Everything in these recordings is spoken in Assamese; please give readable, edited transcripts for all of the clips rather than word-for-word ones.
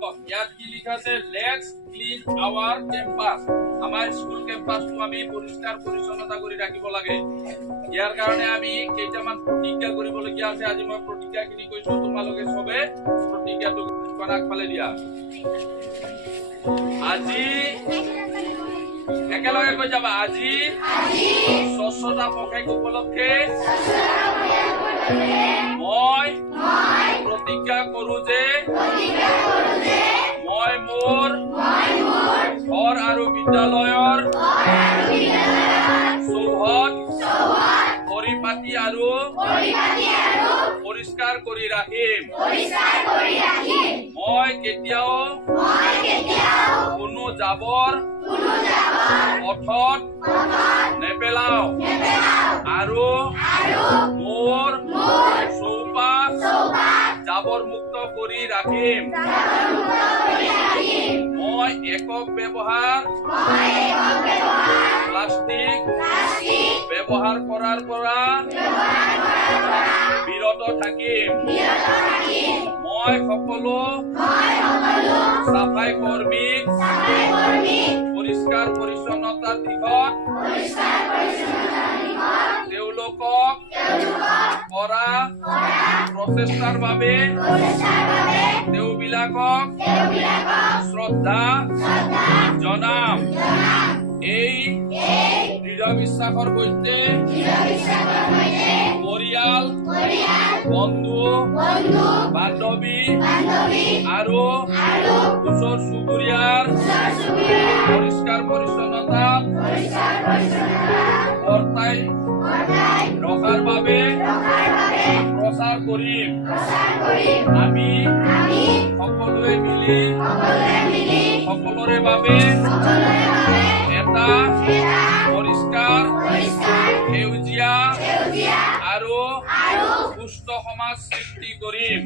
ইয়াত কি লিখা আছে? Let's clean our campus. আমাৰ স্কুল কেম্পাছটো আমি পৰিষ্কাৰ পৰিচ্ছন্নতা কৰি ৰাখিব লাগে। ইয়াৰ কাৰণে আমি কেইটামান প্ৰতিজ্ঞা কৰিবলগীয়া আছে। আজি মই প্ৰতিজ্ঞাখিনি কৈছো, তোমালোকে চবে প্ৰতিজ্ঞাটো আগফালে দিয়া। আজি একেলগে কৈ যাবা, আজি স্বচ্ছতা পক্ষক উপলক্ষে মই প্ৰতিজ্ঞা কৰো যে মই মোৰ ঘৰ আৰু বিদ্যালয়ৰ চৌহদ পৰিপাটি আৰু পৰিষ্কাৰ কৰি ৰাখিম। মই কেতিয়াও কোনো জাবৰ পথত নেপেলাও আৰু মোৰ চৌপাশ জাবৰ মুক্ত কৰি ৰাখিম। মই একক ব্যৱহাৰ প্লাষ্টিক ব্যৱহাৰ কৰাৰ পৰা বিৰত থাকিম। মই সকলো চাফাই কৰ্মীক পৰিষ্কাৰ পৰিচ্ছন্নতাৰ দিশত তেওঁলোকক কৰা প্ৰচেষ্টাৰ বাবে তেওঁবিলাকক শ্ৰদ্ধা জনাম। এই দৃঢ় বিশ্বাসৰ সৈতে পৰিয়াল, বন্ধু বান্ধৱী আৰু ওচৰ চুবুৰীয়াৰ পৰিষ্কাৰ পৰিচ্ছন্নতা বৰ্তাই ৰখাৰ বাবে প্ৰচাৰ কৰিম। আমি সকলোৱে মিলি সকলোৰে বাবে এটা পৰিষ্কাৰ সেউজীয়া আৰু সুস্থ সমাজ সৃষ্টি কৰিম।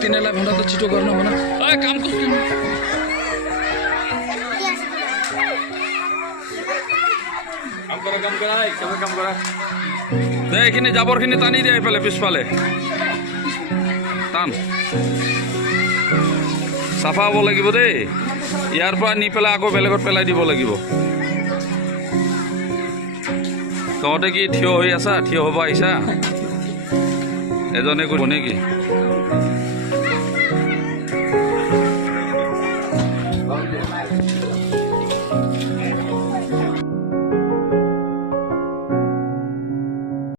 तिनीहरूलाई भन्दा त छिटो गर्न भन। काम কৰা এইখিনি জাবৰখিনি টানি দিয়া এইফালে পিছফালে টান চাফা হ'ব লাগিব দেই। ইয়াৰ পৰা নি পেলাই আকৌ বেলেগত পেলাই দিব লাগিব। তহঁতে কি থিয় হৈ আছা? থিয় হ'ব আহিছা? এজনে কৰিব নেকি?